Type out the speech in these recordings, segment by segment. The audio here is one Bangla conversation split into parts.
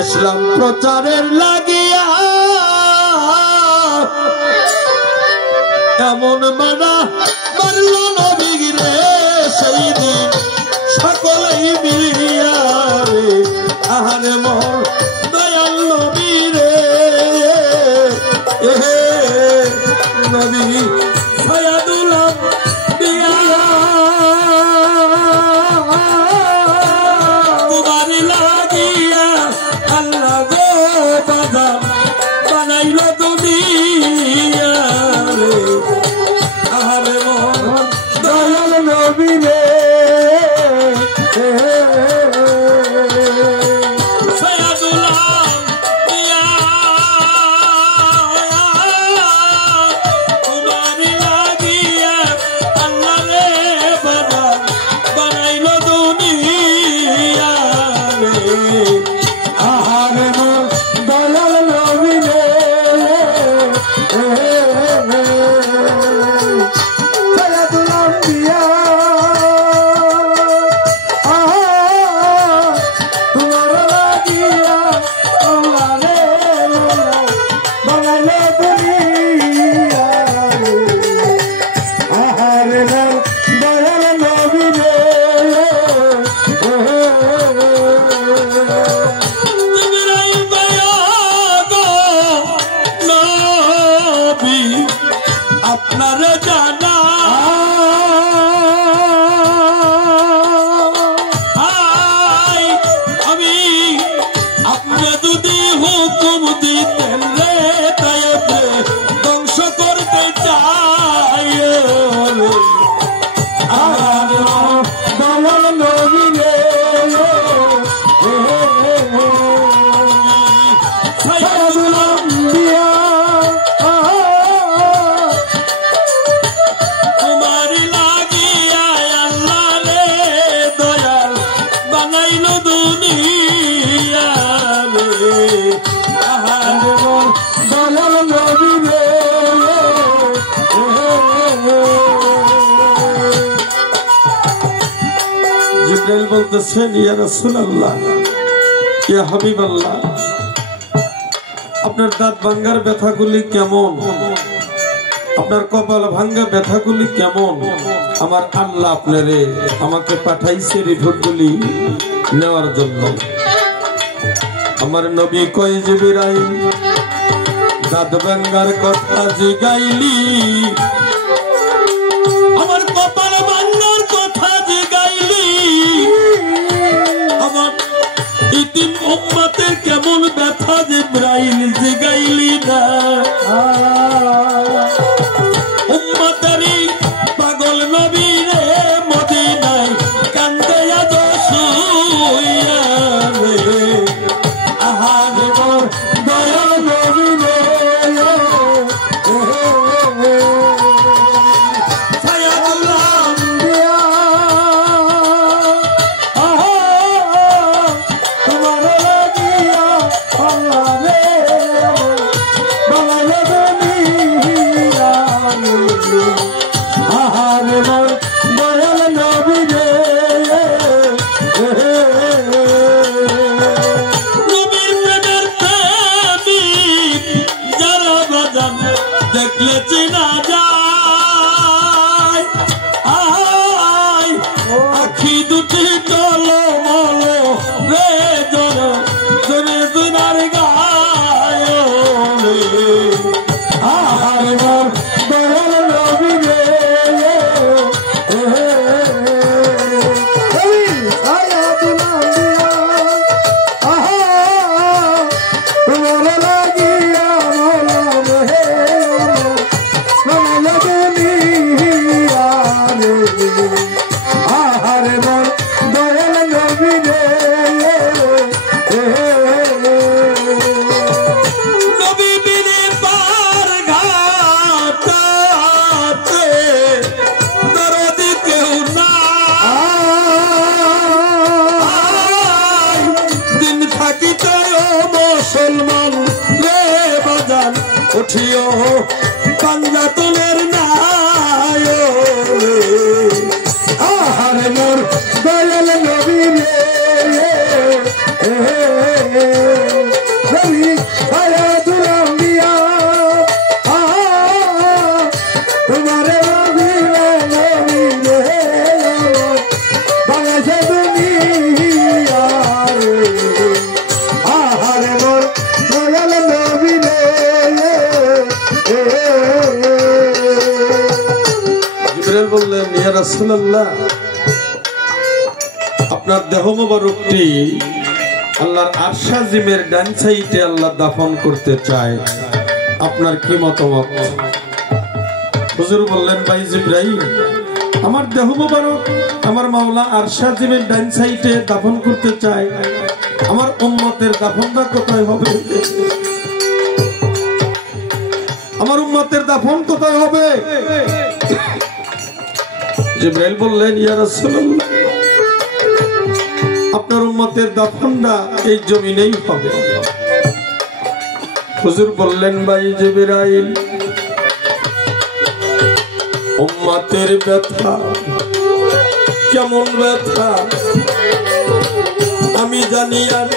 ইসলাম প্রচারের লাগিয়া এমন মানা মারল নবী রে সেই দিন সকলেই মিলিয়া রে আহারে মোর দয়াল নবী রে নবী সায়াদুল আম্বিয়া তোমার লাগিয়া আল্লাহ গো বাজার বানাইল দুনিয়া রে আহারে মোর দয়াল নবী রে বলতেছেন ইয়া রাসূলুল্লাহ ইয়া হাবিবাল্লাহ আপনার দাঁত ভাঙ্গার ব্যথাগুলি কেমন আপনার কপাল ভাঙ্গা ব্যথাগুলি কেমন আমার আল্লাহ আপনারে আমাকে পাঠাইছে রিপোর্টগুলি নেওয়ার জন্য আমার নবী কয় জিবরাইল দাঁত ভাঙ্গার কথা জিগাইলি আমার কপাল ভাঙ্গার কথা জিগাইলি আমার ইতিম উম্মতের কেমন ব্যথা জিবরাইল জিগাইলি না উম্মতেরই পাগল নবী রে মদিনায় কান্দে আজ শুইয়া রে আহারে মোর দয়াল নবী রে উঠিও পাঞ্জাতনের নায় আহারে মোর দয়াল নবী রে রাসূলুল্লাহ, আপনার দেহ মোবারকটি আল্লাহর আরশ আজিমের ডান সাইডে আল্লাহ দাফন করতে চায়, আপনার কি মতামত? হুজুর বললেন, ভাই জিবরাইল, আমার দেহ মোবারক আমার মাওলা আরশ আজিমের ডান সাইডে দাফন করতে চায়, আমার উম্মতের দাফনটা কোথায় হবে? আমার উম্মতের দাফন কোথায় হবে? জিবরাইল বললেন, ইয়া রাসূলুল্লাহ, আপনার উম্মতের দাফনটা এই জমিনেই হবে। হুজুর বললেন, ভাই জিবরাইল, উম্মতের ব্যথা কেমন ব্যথা আমি জানি, আর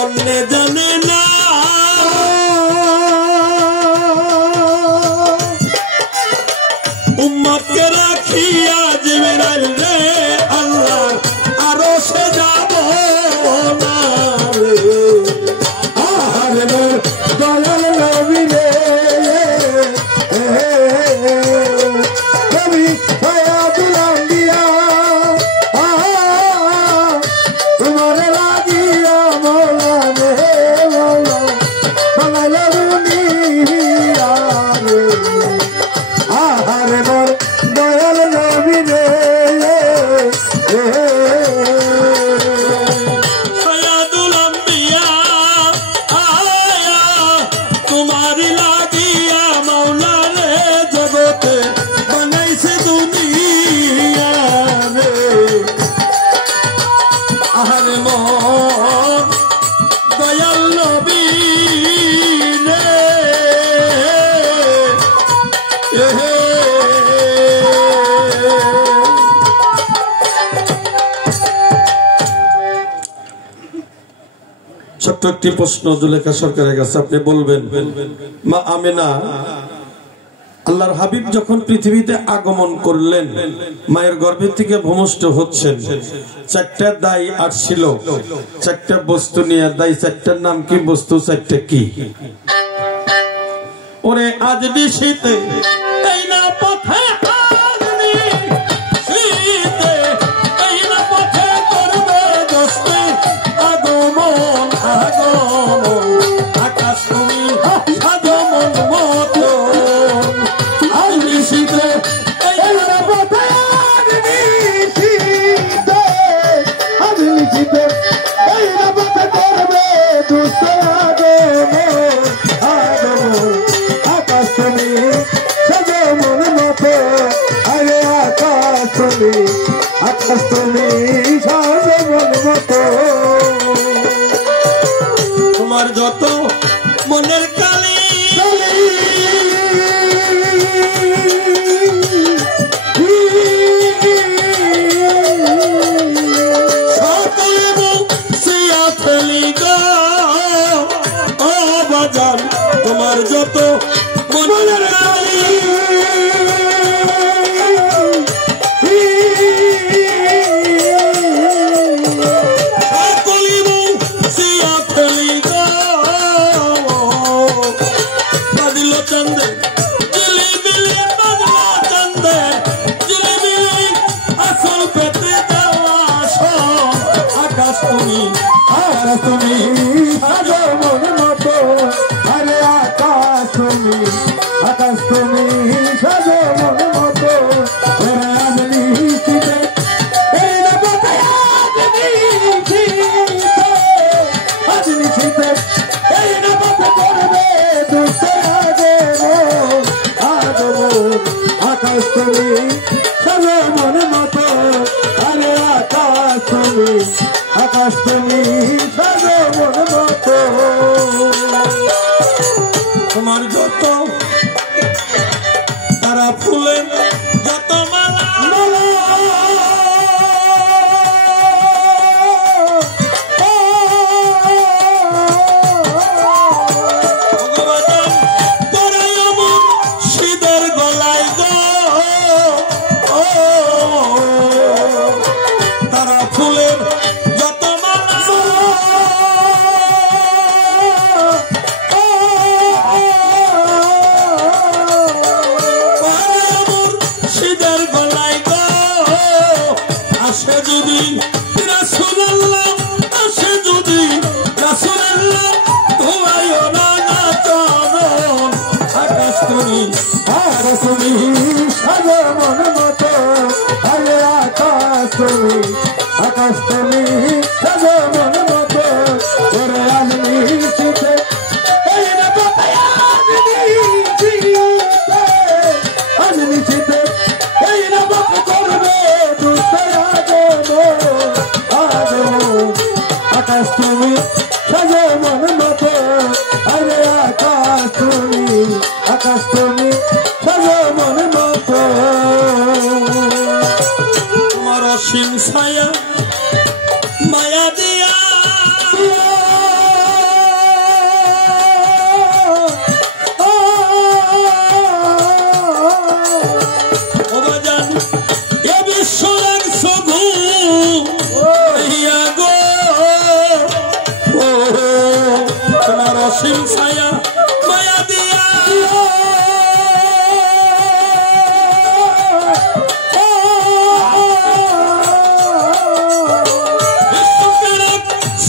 অন্যে জানে না। উম্মতকে রাখিয়া জিবরাইল রে আল্লাহ আরো সে যাব না রে। আরে মোর দয়াল নবী রে, নবী হায়াতুল আম্বিয়া, তোমার লাগিয়া মওলা রে মওলা বানাইলুনি রে। আরে মোর দয়াল নবী রে, হায়াতুল আম্বিয়া আয়া তোমার লাগিয়া মওলা রে জগতে বানাইছে দুনিয়া রে। আরে মোর দয়াল নবী রে, ছোট্ট একটি প্রশ্ন জুলেখা সরকারের কাছে, আপনি বলবেন, মা আমেনা আল্লাহর হাবিব যখন পৃথিবীতে আগমন করলেন, মায়ের গর্ভে থেকে ভূমিষ্ঠ হচ্ছেন, চারটা দাই আসছিল, চারটা বস্তু নিয়ে। দাই চারটার নাম কি? বস্তু চারটা কি? ওরে আজ দিশিতে এই না পথে, আজ দিশিতে এই না পথে করবে দোস্তি, আগমন আগমন আকাশ তুমি আগমন মতন। আজ দিশিতে এই না পথে, আজ দিশিতে আজ দিশিতে এই না পথে করবে দোস্তি, আগমন আগমন আকাশ তুমি সাজমন মতো। আরে আকাশ তুমি, আকাশ তুমি সাজমন মতো। তোমার যত মনের কালি সকলে মুছিয়া ফেলি গো ও বাজান, তোমার যত মনের কালি সকলে মুছিয়া ফেলি গো। বাদিল চন্দে জিলিবিলি, বাদিল চন্দে জিলিবিলি, আসল পেতে দেওয়া সব। আকাশ তুমি, আকাশ তুমি সাজমন মতো। আরে আকাশ তুমি, আকাশ তুমি সাজমন মতো। আজ নিশিতে এই না পথে, আজ নিশিতে আজ নিশিতে এই না পথে করবে দুঃখে আগমন আগমন আকাশ তুমি সাজমন মতো। আরে আকাশ তুমি, আকাশ তুমি সাজমন মতো। তোমার যত তারা ফুলে যত মালা মালা, ভগবান তোরাই আমার সিদের গলায় গো। তারা ফুলের যত মালা আকাশ তুমি সাজো মন মতো আরে আকাশ তুমি সাজো মন মতো তোমার অসীম ছায়া মায়া দিয়া অসীম ছায়া মায়া দিয়া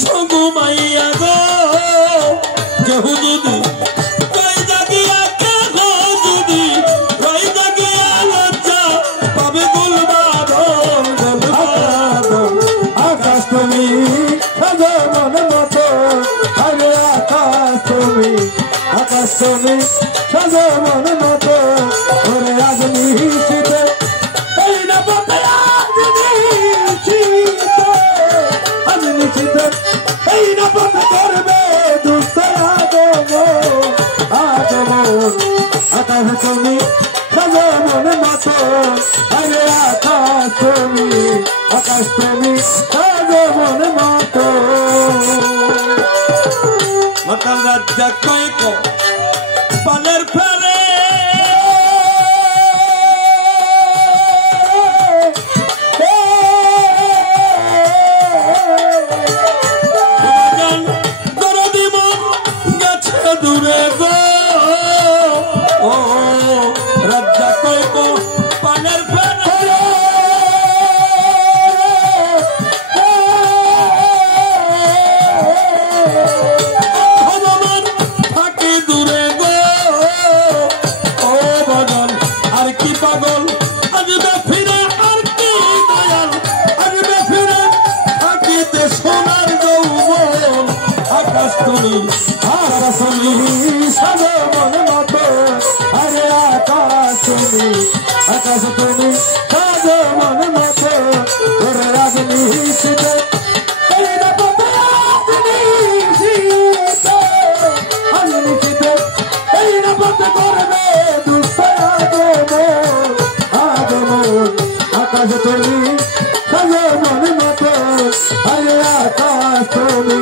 সগু মাইয়া গো কেহ যদি কই জাগিয়া কেহ যদি কই জাগিয়া লজ্জা পাবে গুলবাদন আকাশ তুমি সাজো মন মতো আরে আকাশ তুমি সাজো মন মতো ওরে আজ নিশিতে এই না পথে আজ নিশিতে এই না পথে করবে দুষ্ট আগমন আকাশ তুমি সাজো মন মতো আরে আকাশ তুমি সাজো মন মতো মাতাল রাজ্জা কয়েক পালের ফেলে দরদি মন গেছে দূরে গো ও রাজ্জা কয়েক পালের ফেলে পাগল আসবে ফিরে আর কি দয়াল আসবে ফিরে থাকিতে সোনার যৌবন আকাশ তুমি সাজো মন মতো আরে আকাশ তুমি সাজো মন মতো ওরে রাগ নিশিতে এই না পথে আজ নিশিতে এই না পথে করবে দুষ্ট আগমন আকাশ তুমি সাজো মন মতো আরে আকাশ তুমি